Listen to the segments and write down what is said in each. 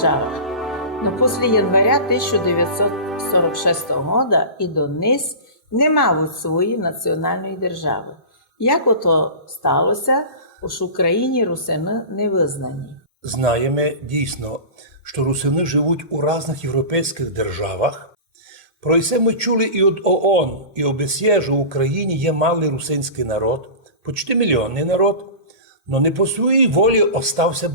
державах. Но после января 1946 года і дониз не мав своєї національної держави. Як ото сталося, що в Україні русини не визнані? Знаємо дійсно, що русини живуть у різних європейських державах. Про це ми чули і від ООН, і ОБСЄ, що в Україні є малий русинський народ, почти мільйонний народ, но не по своїй волі остався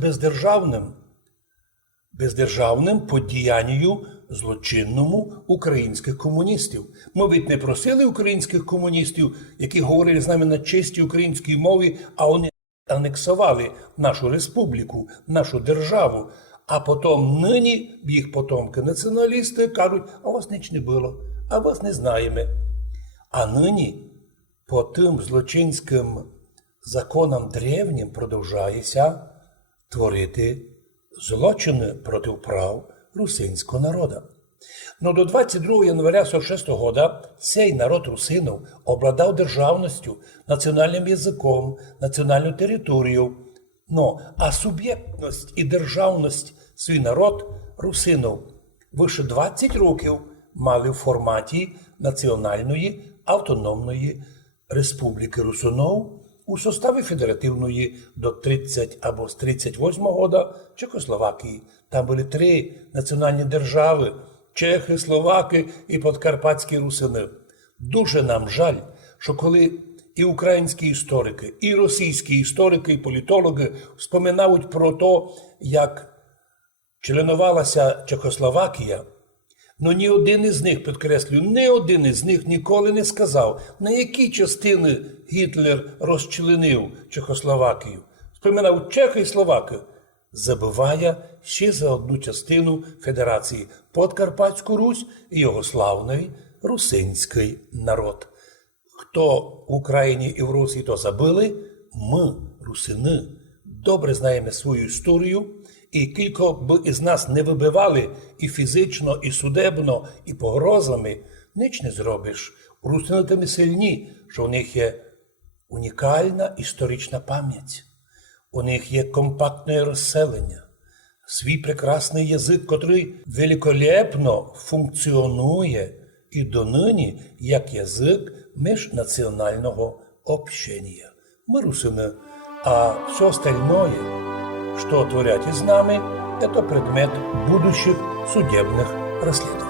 бездержавним по діянню злочинному українських комуністів. Ми ведь не просили українських комуністів, які говорили з нами на чистій українській мові, а вони анексували нашу республіку, нашу державу. А потім нині їх потомки націоналісти кажуть, а у вас ніч не було, а вас не знаємо. А нині по тим злочинським законам древнім продовжується творити злочини проти прав русинського народу. Но до 22 января 46 года цей народ русинів обладав державністю, національним язиком, національною територією. А суб'єктність і державність свій народ русинів вище 20 років мали в форматі Національної автономної республіки русинів у составі федеративної до 30 або з 38 года Чехословакії. Там були 3 національні держави – Чехи, Словаки і Подкарпатські русини. Дуже нам жаль, що коли і українські історики, і російські історики, і політологи вспоминають про те, як членувалася Чехословакія, но ні один із них, підкреслюю, ні один із них ніколи не сказав, на які частини Гітлер розчленив Чехословакію. Вспоминав Чехи і Словаки, забуває ще за одну частину Федерації – Подкарпатську Русь і його славний русинський народ. Хто в Україні і в Русі то забили, ми, русини, добре знаємо свою історію, і кілько б із нас не вибивали і фізично, і судебно, і погрозами, ніч не зробиш. Русини тими сильні, що у них є унікальна історична пам'ять, у них є компактне розселення, свій прекрасний язик, котрий великолепно функціонує і донині як язик міжнаціонального общення. Мы русины, а все остальное, что творят и с нами, это предмет будущих судебных расследований.